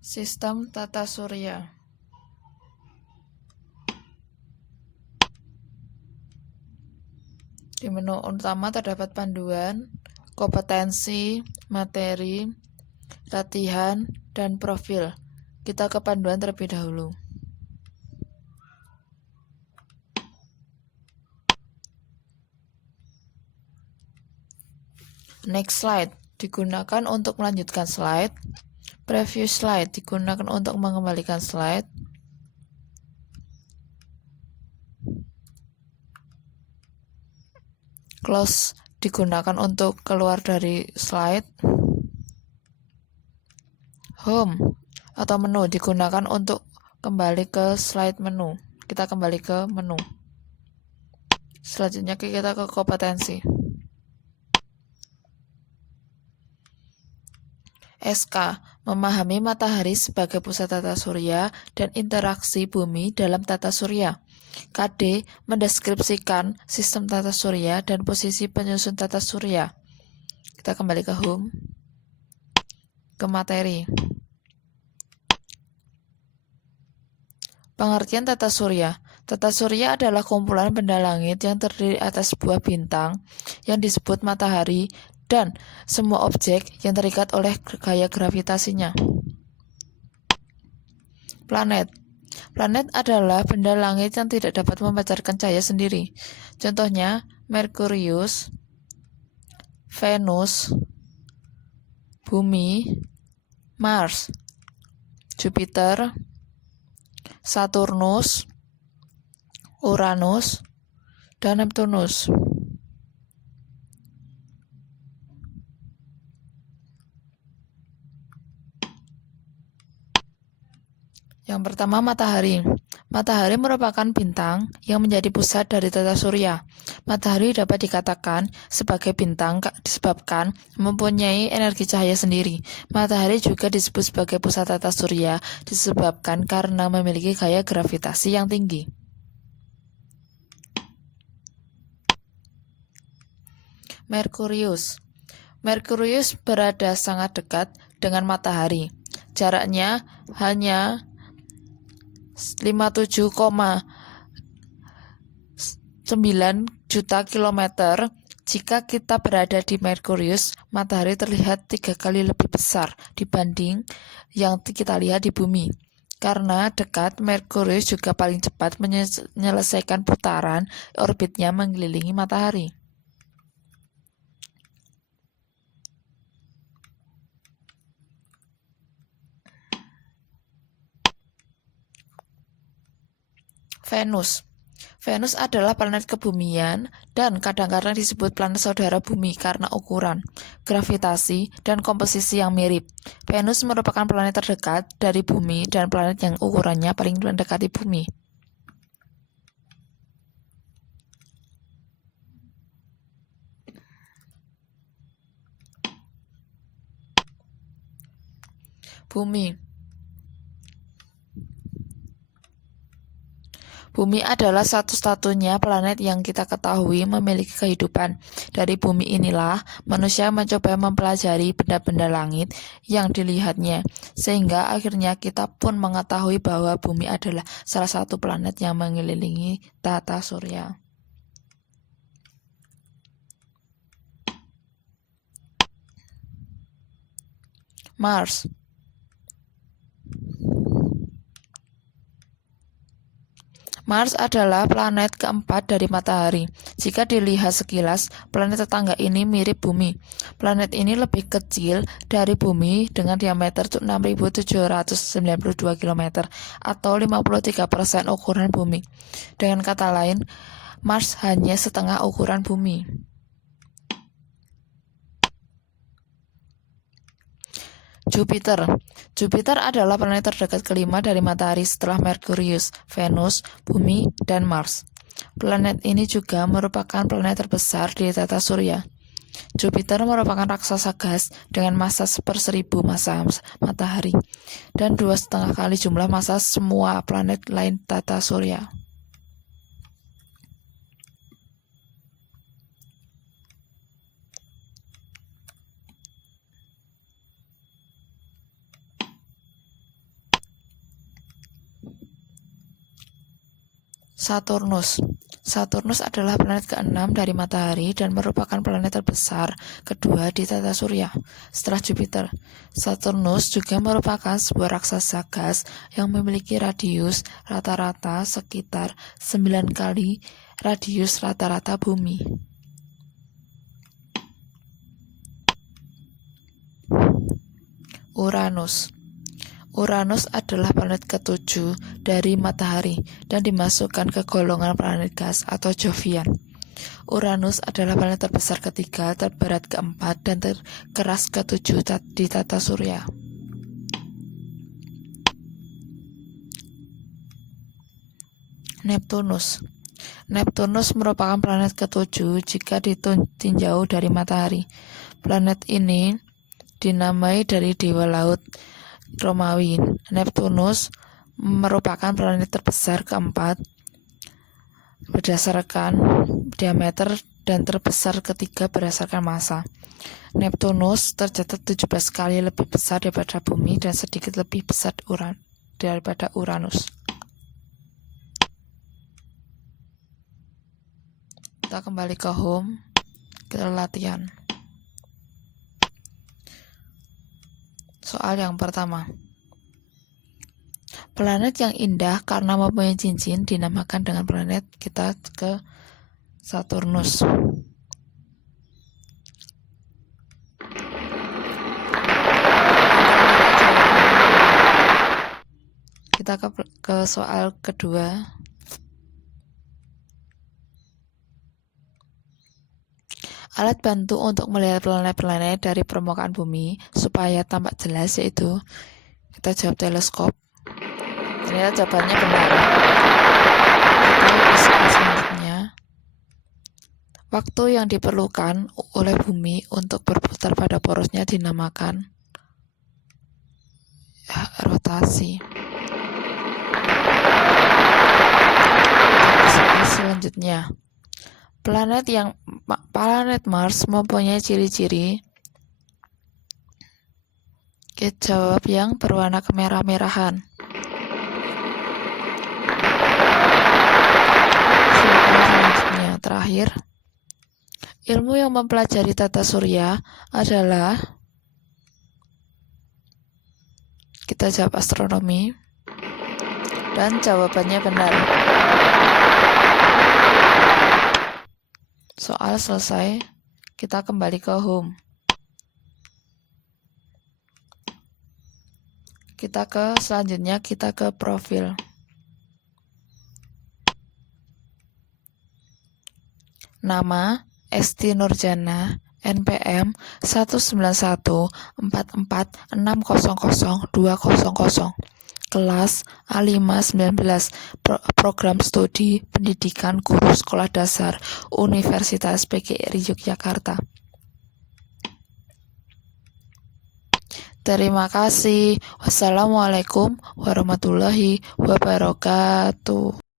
Sistem tata surya. Di menu utama terdapat panduan, kompetensi, materi, latihan, dan profil. Kita ke panduan terlebih dahulu. Next slide digunakan untuk melanjutkan slide. Preview slide digunakan untuk mengembalikan slide. Close digunakan untuk keluar dari slide. Home atau menu digunakan untuk kembali ke slide menu. Kita kembali ke menu. Selanjutnya kita ke kompetensi. SK, memahami matahari sebagai pusat tata surya dan interaksi bumi dalam tata surya. KD, mendeskripsikan sistem tata surya dan posisi penyusun tata surya. Kita kembali ke home, ke materi. Pengertian tata surya. Tata surya adalah kumpulan benda langit yang terdiri atas sebuah bintang yang disebut matahari dan semua objek yang terikat oleh gaya gravitasinya. Planet. Planet adalah benda langit yang tidak dapat memancarkan cahaya sendiri. Contohnya, Merkurius, Venus, Bumi, Mars, Jupiter, Saturnus, Uranus, dan Neptunus. Yang pertama, matahari. Matahari merupakan bintang yang menjadi pusat dari tata surya. Matahari dapat dikatakan sebagai bintang disebabkan mempunyai energi cahaya sendiri. Matahari juga disebut sebagai pusat tata surya disebabkan karena memiliki gaya gravitasi yang tinggi. Merkurius. Merkurius berada sangat dekat dengan matahari. Jaraknya hanya 57,9 juta kilometer. Jika kita berada di Merkurius, matahari terlihat 3 kali lebih besar dibanding yang kita lihat di bumi. Karena dekat, Merkurius juga paling cepat menyelesaikan putaran orbitnya mengelilingi matahari. Venus. Venus adalah planet kebumian dan kadang-kadang disebut planet saudara bumi karena ukuran, gravitasi, dan komposisi yang mirip. Venus merupakan planet terdekat dari bumi dan planet yang ukurannya paling mendekati bumi. Bumi. Bumi adalah satu-satunya planet yang kita ketahui memiliki kehidupan. Dari bumi inilah manusia mencoba mempelajari benda-benda langit yang dilihatnya, sehingga akhirnya kita pun mengetahui bahwa bumi adalah salah satu planet yang mengelilingi tata surya. Mars. Mars adalah planet keempat dari matahari. Jika dilihat sekilas, planet tetangga ini mirip bumi. Planet ini lebih kecil dari bumi dengan diameter 6.792 km atau 53% ukuran bumi. Dengan kata lain, Mars hanya setengah ukuran bumi. Jupiter. Jupiter adalah planet terdekat kelima dari matahari setelah Merkurius, Venus, Bumi, dan Mars. Planet ini juga merupakan planet terbesar di tata surya. Jupiter merupakan raksasa gas dengan massa 1/1000 massa matahari dan 2,5 kali jumlah massa semua planet lain tata surya. Saturnus. Saturnus adalah planet ke-6 dari Matahari dan merupakan planet terbesar kedua di tata surya setelah Jupiter. Saturnus juga merupakan sebuah raksasa gas yang memiliki radius rata-rata sekitar 9 kali radius rata-rata Bumi. Uranus. Uranus adalah planet ke-7 dari Matahari dan dimasukkan ke golongan planet gas atau Jovian. Uranus adalah planet terbesar ketiga, terberat keempat, dan terkeras ke-7 di tata surya. Neptunus. Neptunus merupakan planet ke-7 jika ditinjau dari Matahari. Planet ini dinamai dari dewa laut Romawi. Neptunus merupakan planet terbesar keempat berdasarkan diameter dan terbesar ketiga berdasarkan massa. Neptunus tercatat 17 kali lebih besar daripada Bumi dan sedikit lebih besar daripada Uranus. Kita kembali ke home, kita latihan. Soal yang pertama. Planet yang indah karena mempunyai cincin dinamakan dengan planet. Kita ke Saturnus. Kita ke soal kedua. Alat bantu untuk melihat planet-planet dari permukaan bumi supaya tampak jelas yaitu kita jawab teleskop. Ternyata jawabannya benar. Kita ke soal selanjutnya. Waktu yang diperlukan oleh bumi untuk berputar pada porosnya dinamakan rotasi. Soal selanjutnya. Planet Mars mempunyai ciri-ciri. Kita jawab yang berwarna kemerah-merahan. Selanjutnya, terakhir. Ilmu yang mempelajari tata surya adalah, kita jawab astronomi, dan jawabannya benar. Soal selesai, kita kembali ke home. Selanjutnya kita ke profil. Nama Esti Nurjana, NPM 19144600200. Kelas A519, Program Studi Pendidikan Guru Sekolah Dasar Universitas PGRI Yogyakarta. Terima kasih. Wassalamualaikum warahmatullahi wabarakatuh.